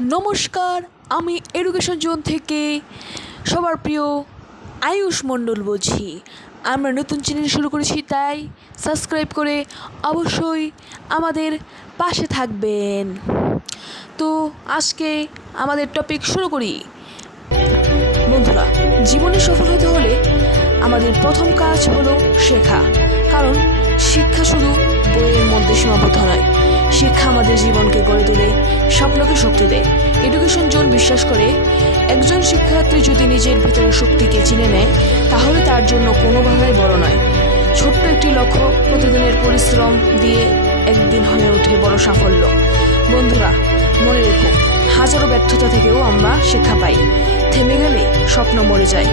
নমস্কার, আমি education zone থেকে সবার প্রিয় আয়ুষ মণ্ডল বলছি। আমরা নতুন চ্যানেল শুরু করেছি, তাই সাবস্ক্রাইব করে অবশ্যই আমাদের পাশে থাকবেন। তো আজকে আমাদের টপিক শুরু করি। বন্ধুরা, জীবনে সফল হতে হলে আমাদের প্রথম কাজ হলো শেখা। কারণ শিক্ষা শুধু বইয়ের মধ্যে সীমাবদ্ধ নয়, শিক্ষা আমাদের জীবনকে গড়ে তোলে, স্বপ্নকে শক্তি দেয়। এডুকেশন জোন বিশ্বাস করে, একজন শিক্ষার্থী যদি নিজের ভিতরের শক্তিকে চিনে নেয়, তাহলে তার জন্য কোনো বাধাই বড় নয়। ছোট্ট একটি লক্ষ্য প্রতিদিনের পরিশ্রম দিয়ে একদিন হয়ে ওঠে বড় সাফল্য। বন্ধুরা, মনে রেখো, হাজারো ব্যর্থতা থেকেও আমরা শিক্ষা পাই। থেমে গেলে স্বপ্ন মরে যায়,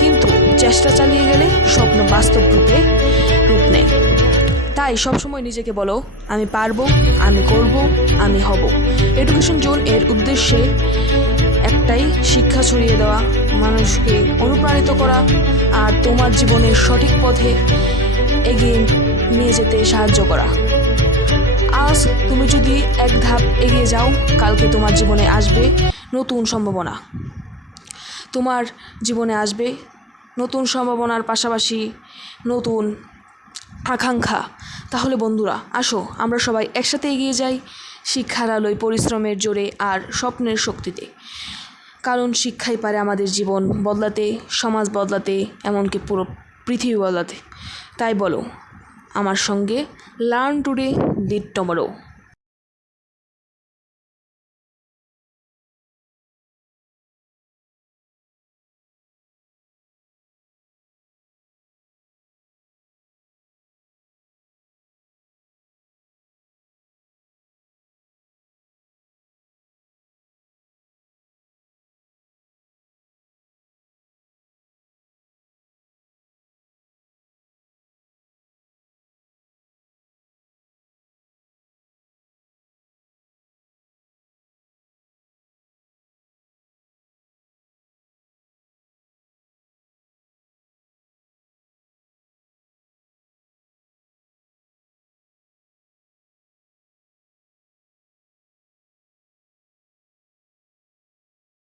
কিন্তু চেষ্টা চালিয়ে গেলে স্বপ্ন বাস্তব রূপ নেয়। তাই সবসময় নিজেকে বলো, আমি পারবো, আমি করব, আমি হব। এডুকেশন জোন এর উদ্দেশ্যে একটাই, শিক্ষা ছড়িয়ে দেওয়া, মানুষকে অনুপ্রাণিত করা আর তোমার জীবনের সঠিক পথে এগিয়ে নিয়ে যেতে সাহায্য করা। আজ তুমি যদি এক ধাপ এগিয়ে যাও, কালকে তোমার জীবনে আসবে নতুন সম্ভাবনা। তোমার জীবনে আসবে নতুন সম্ভাবনার পাশাপাশি নতুন আকাঙ্ক্ষা। তাহলে বন্ধুরা, আসো আমরা সবাই একসাথে এগিয়ে যাই, শিক্ষার আলোয়, পরিশ্রমের জোরে আর স্বপ্নের শক্তিতে। কারণ শিক্ষাই পারে আমাদের জীবন বদলাতে, সমাজ বদলাতে, এমনকি পুরো পৃথিবী বদলাতে। তাই বলো আমার সঙ্গে, লার্ন টুডে লিড টুমরো।